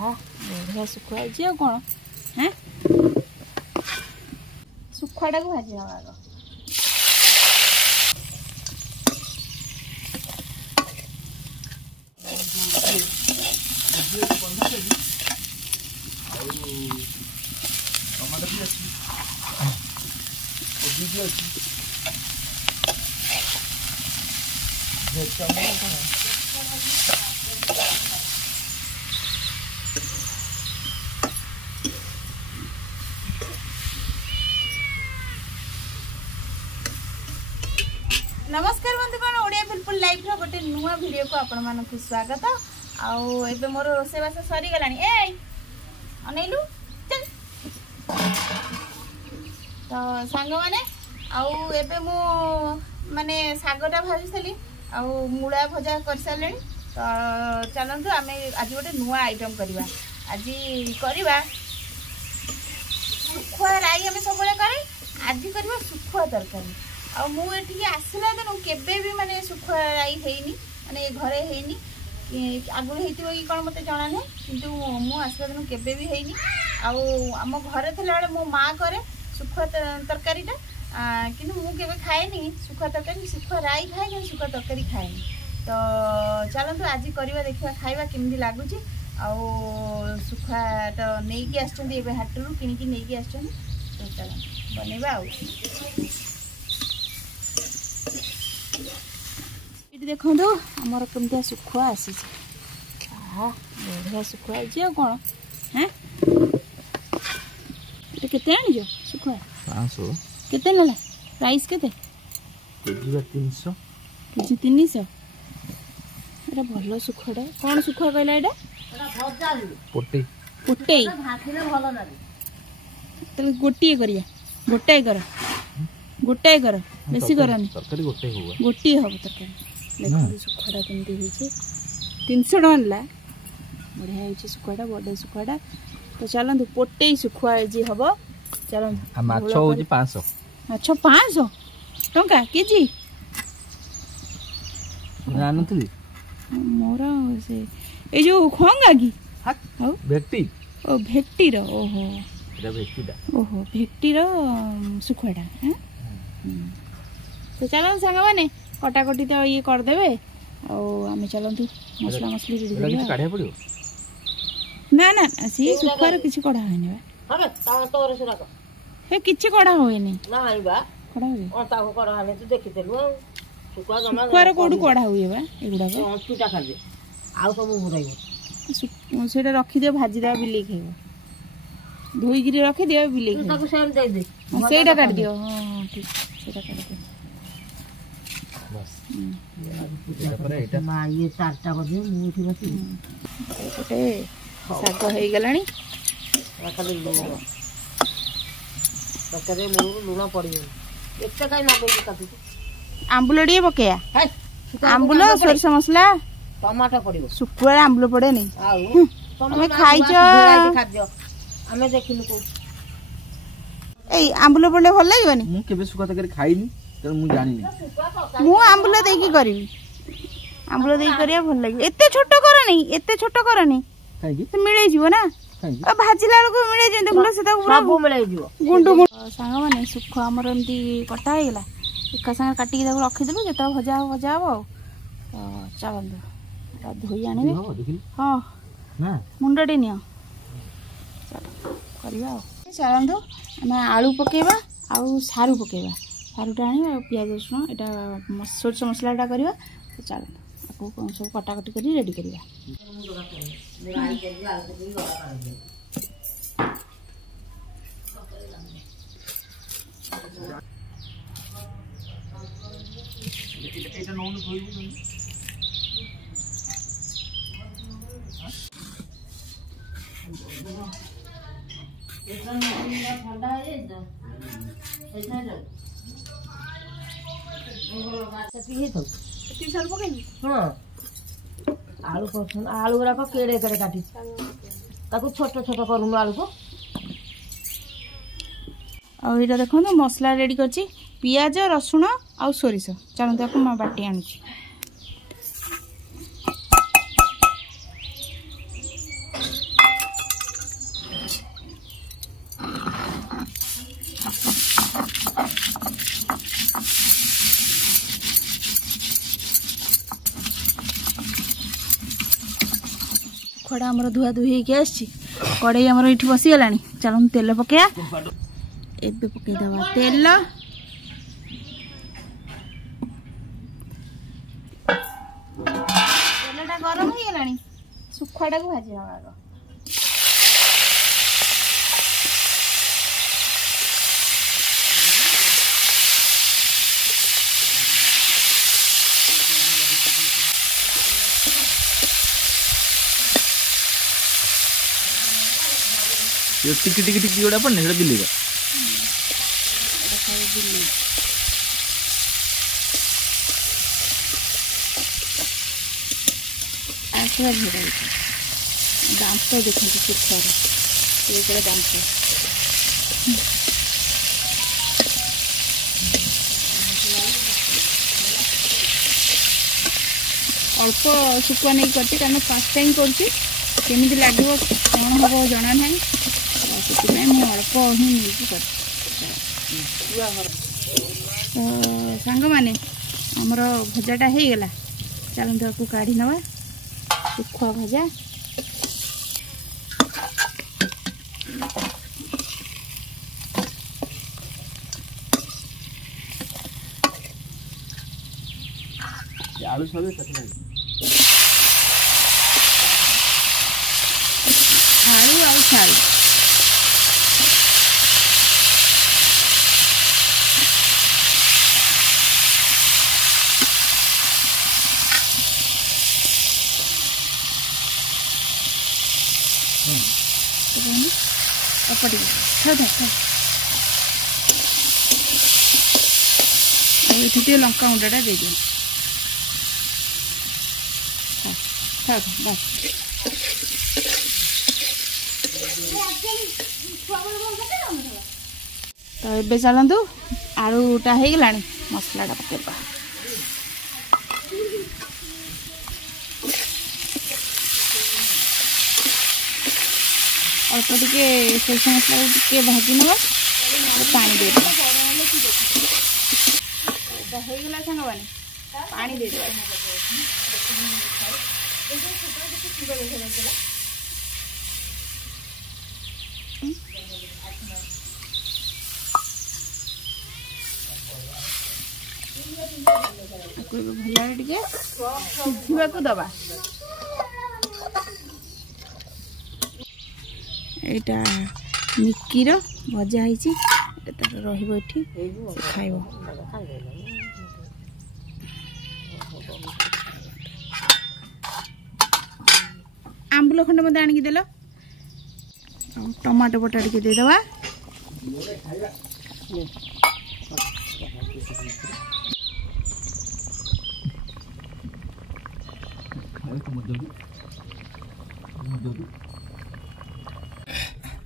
बढ़िया सुखुआ जी कौन है सुखुआटा को भाजी नवा आग टमाटर भी अच्छी कोबी भी अच्छी नमस्कार बंधुगण ओडिया बिल्कुल लाइफ रो गोटे नुआ वीडियो को आपण मानक स्वागत आउ एबे मोर रोसेबास सरी गलानी ए अनैलु चल तो सांग माने आउ एबे मु माने सागटा भाजिसली आउ मूला भजा कर साले तो चलंतु आमे आज गोटे नुआ आइटम करबा आज करबा सुखुआ राई आमे सबले करे आज करबा सुखुआ तरकारी आ मु एठी आसला दिन केबे भी माने सुखुआ राई हेनी माने घरे हेनी आगु हेतिबो कि कोन मते जाना नै किंतु मु आसला दिन केबे भी हेनी आ हम घरे थला बेले मो मां करे सुखुआ तरकारीटा किंतु मु केबे खाएनी सुखुआ तरकारी सुखुआ राई खाए कि सुखुआ तरकारी खाएनी तो चलंतु आज करबा देखिबा खाइबा केमदी लागुची आ सुखुआ तो नेकी आछन एबे हाटरू किनिकी नेकी आछन तो चल बनेबा आ देखो आमर कमिया सुखुआ आसी बढ़िया सुखुआ जी कौन है केते आनिजो सुखुआ 500 केते नला प्राइस केते केजी 300 केजी 300 एटा भलो सुखुआटा कौन सुखुआ कहला एटा भजा पोटे पोटे भाखिले भलो लागे तले गोटिए करिया गोटाए कर बेसी करनी तरकारी गोटे हो तरकारी देखो सुखुआटा केमती होइछे 300 टका ला बढ़िया होइछे सुखुआटा बड़े सुखुआटा तो चलंतु पोटे सुखुआ जी हबो चलंतु आ माछ होजी 500 माछ 500 टका केजी जानतली मोरा से ए जो खोंगा की हां भेक्टी ओ भेक्टी रो ओहो एटा भेक्टीटा ओहो भेक्टी रो सुखुआटा हैं तो चलो संग माने कटाकटी तो ये कर देबे आम चलतु मसला मसली रेडी कर काढ़िया पड़ियो ना ना सी सुखुआर किछि कढ़ा होइने बा हबे ता तोरे से राख हे किछि कढ़ा होइने ना आइबा कढ़ा होई ओ ताको कढ़ा हाने तू देखितेलु सुखुआ जमा सुखुआर कोडु कढ़ा होई बा एगुडा को अंतुटा खाबे आउ सब मुराइबो सेटा रखि दे भाजी दा बिले खाइबो धोई गिरी रखि दे बिले तू ताको सेम दे दे सेटा काट दियो हां ठीक सेटा काट दे बस ये मां ये चारटा बजे मुठी बसी गोटे साग हे गलानी खाली लूण तकरे लूण पड़ियो एते काई ना बेजी काटू आंबुल डी पकेया आंबुल सोरस मसला टमाटर पड़ियो सुखुआ आंबुल पड़े नहीं आउ तमे खाइछो खाद्य हमें देखिनु को ए आंबुल पड़ले भल लागबनी मु केबे सुखा तकरे खाइनी त मु जानि नहीं मु आंबुल देई की करबी आंबुल देई करिया भल लागी एते छोटो करनी एते छोटो करनी काई की तो मिले जीवो ना आ भाजिला को मिले जे देखलो से सब मिले जीवो गुंडू सांग माने सुखुआ हमर एमती कटा हे गेला एका संग काटी के देखो रखि देलु जेता भजा हो तो चलंदु धोई आने हां ना मुंडडी नियो चलो करिया चलंदु हम आलू पकेबा आ सारू पकेबा सारूटा आनी प्याज रसुण यहाँ सोरस मसलाटा करवा तो चलो आपको सब कटाकटी कर रेडी करवा आलू पसंद आलू गुराक केड़े केड़े काटी छोट छोट करूँ आलू को आईटा देखो मसला रेडी कर पियाज रसुण आ सोरिष चलते मैं बाटी आनी ଶୁଖୁଆଟା ଆମର ଧୁଆ ଧୁଇ ହେଇକି ଆସିଛି। କଡ଼େଇ ଆମର ଏଇଠି ବସିଗଲାଣି। ଚାଲନ୍ତୁ ତେଲ ପକେଇବା। ଏବେ ପକେଇଦେବା ତେଲ। ତେଲଟା ଗରମ ହେଇଗଲାଣି। ଶୁଖୁଆଟାକୁ ଭାଜିବା ଆଗ। ये टिकी टिकी टिकी जोड़ा पड़ने है दिल्ली का दिल्ली आसरा घेरा दांत देखते सुखार दांत अल्प शुखुआ नहीं करती कारण फास्ट टाइम करमी लगे कौन हम जना ना से अल्प ही कर सांग मैंने आमर भजाटा हो गला। चलते आपको काढ़ी नवा शुखुआ भजा। आलू सब आलू आउ साल अपटी ये लंका गुंडाटा दे दियो। बस तो ये चलतु आलूटा हो गला मसलाटा पकेबा। अल्प टे सोरिष मसला टे भाजी नवा पानी दे हो गला सांग मैंने पानी दे भल टे सिझा दबा। यहाँ मिकीर भजा है रही खाइब। आंबुल खंड मत आणिक देल टमाटो बटा टे देदवा।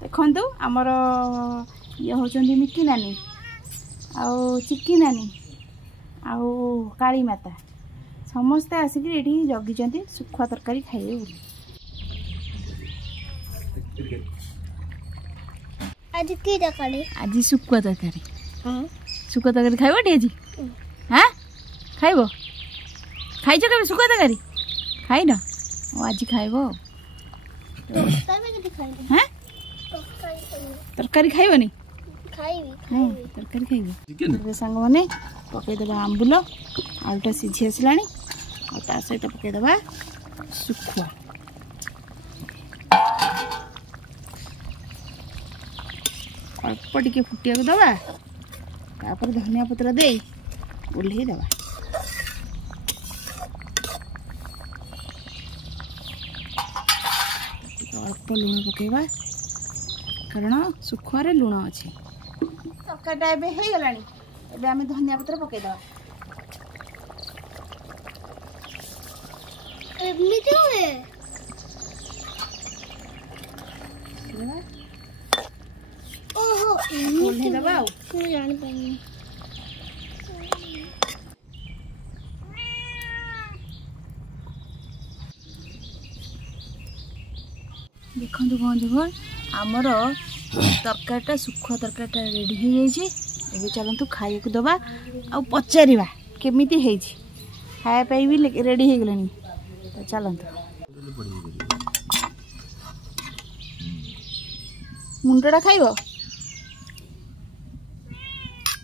देखु आमर ये होचंदी मिकी नानी आउ चिकी नानी आउ काली माता समस्ते आसिक ये जगी शुखुआ तरकारी खाइबे बोली। आज की तरकारी? आज शुखुआ तरकारी। शुखुआ तरकारी खाइबो टी आज? हां खाइबो? खाइछ केबे शुखुआ तरकारी? खाइन? आज खाइबो। हां तरकारी खाइबनी? हां तरकारी खाइबो। संग माने पकई देबा आंबुल आलूटा सिझी आसलानी और ता सहित पकई देबा शुखुआ। अल्प टिके फुटिया दबा तापर धनिया पत्र दे ओल्हे दबा। अल्प लुण पकेबा कारण शुखुआरे लुण अच्छे। तरकारीटा एबे हो गलानी। एबे आमे धनिया पत्र पकई दबा। एमिति होए ओहो ओल्हे दबा। मैं जान पानी देखु बंधुगण आमर तरकारीटा शुखुआ तरकारीटा रेडी हो जाइए। एबे चलतु खाइक दबा आ पचारिबा केमिति हेछि। खाया भी रेडी हो गलानी। तो चलतु मुंडटा खाइब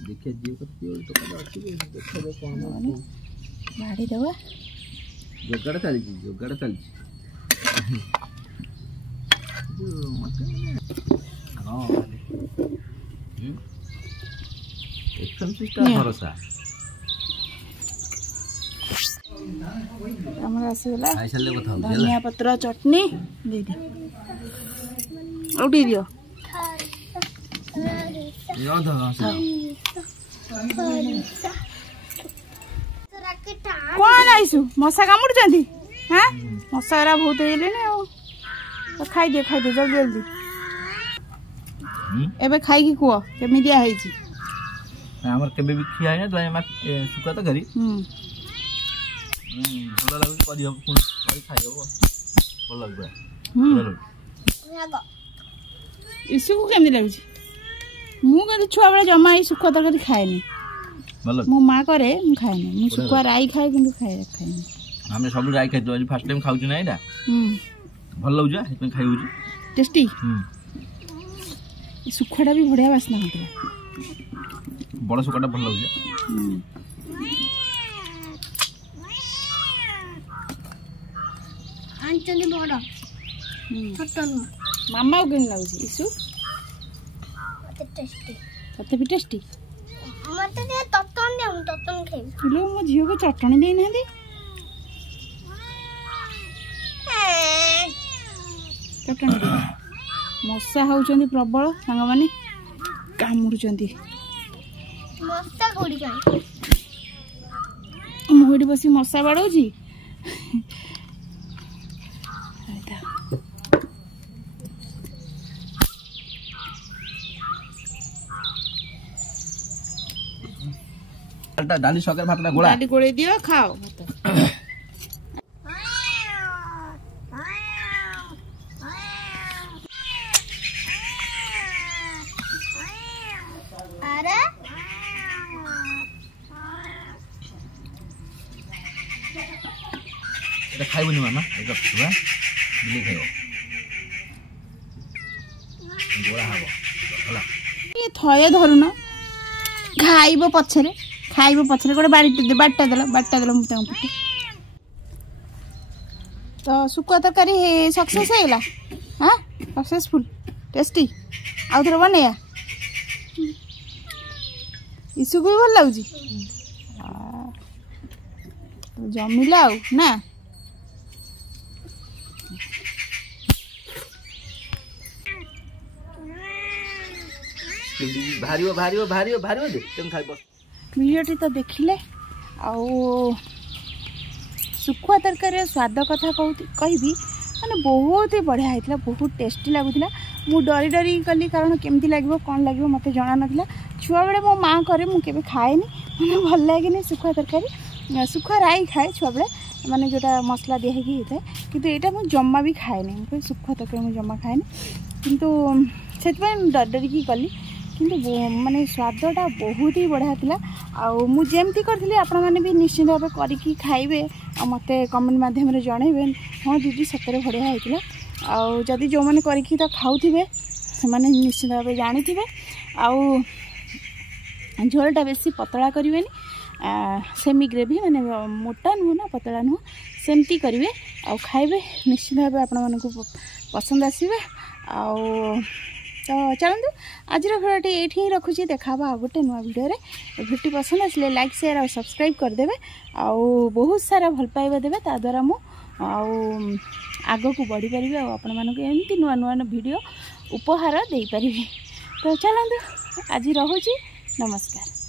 देखिए जीव को तो कदा अछि देखो कोन बाड़ी देवा जोगाड़ चली जो मत हां एकदम सिस्टम भरोसा हमर आसीला खाइ साले बताओ धनिया पत्र चटनी दे दे उठी दियो यो द कौन आइसु मशा कामुड़ जंदी हां मशा रा बहुत हेले ने तो खाई दे जल्दी जल्दी एबे खाई की कुओ केमी दिया है छी हमर केबे भी खिया है तो सुका तो घरी भल लागु करी हम करी खाई हो भल लागबा इसु को केमी लागु छी मु कदी छुआ बेले जमा ई सुखा तरकारी खाएनी भल मो मां करे मु खाएनी मु सुखा राई खाए किंतु खाएनी हम सब राई खाइ तो आज फर्स्ट टाइम खाउ छी ना एटा भल लागु जा हे खाइ हो छी टेस्टी सुखाटा भी बढ़िया बासना होता बड़ सुखाटा भल लागु जा आंचली बड़ा छोटा नु मामा को केन लागु छी इसु मते टेस्टी तते भी टेस्टी मते दे ततन दे हम ततन खाइ लो मो झियो को चटणी देई ना दे चटणी दे मशा होउचंदी प्रबल संग माने कामुडुचंदी मस्ता गोड़ी जाए मुहडी बसी मशा बाड़ौची डाली सकर भातटा गोळा डाली गोळे दियो खाओ अरे এটা খাইবনি মামা এটা পুরা দিলে খাইব গোড়া হবো হলা ये थये धरुना खाइबो पछरे गोटे बाटा देला मुता पटे तो सुकुआ तरकारी सक्सेस हैला हां सक्सेसफुल टेस्टी आउ थरे बनेया इसु को भल लागुची तो जमिला आउ ना भारियो दे तुम खाइ बस वीडियोटी तो देखिले आउ सुखुआ तरकारी स्वाद कथा कहबी माने बहुत ही बढ़िया होता बहुत टेस्टी लगुला मु डरी डरी कली कारण केमती लगे कौन लगे मत जना ना छुआ बेले मो माँ करे मुझे खाएनी मैंने भल लगे सुखुआ तरकारी सुखुआ राई खाए छुआ बेले माने जोटा मसला दिया होता है किंतु यहाँ मुझे जमा भी खाएनी मुझे सुखुआ तरकारी मुझे जमा खाएनी किंतु से डर डरिकी कली किंतु माने स्वादटा बहुत ही बढ़िया था आउ मुझे करी आपण मैंने भी निश्चित भाव करके खाइबे आ मत कमेंट मध्यम जनइबे हाँ दीदी सतरे बढ़िया होता आदि जो मैंने करके तो खाऊे से निश्चित भाव जानी आउ झोलटा बेसी पतला करें सेमी ग्रेवी माने मोटा नुह ना पतला नुह सेमती करेंगे आउ खाइबे निश्चित भाव आपण मानक पसंद आसवे आउ तो चलते आज भिडियोटी ये ही रखुची देखा आ गोटे नुआ भिडियो भिडियो पसंद आसले लाइक शेयर और सब्सक्राइब करदे आउ बहुत सारा भल पाइबा देवे ता द्वारा मु आग को बढ़ी पारि आपण मानक एमती नुआ नुआ भिडियो उपहार दे पारि तो चलते आज रहुची नमस्कार।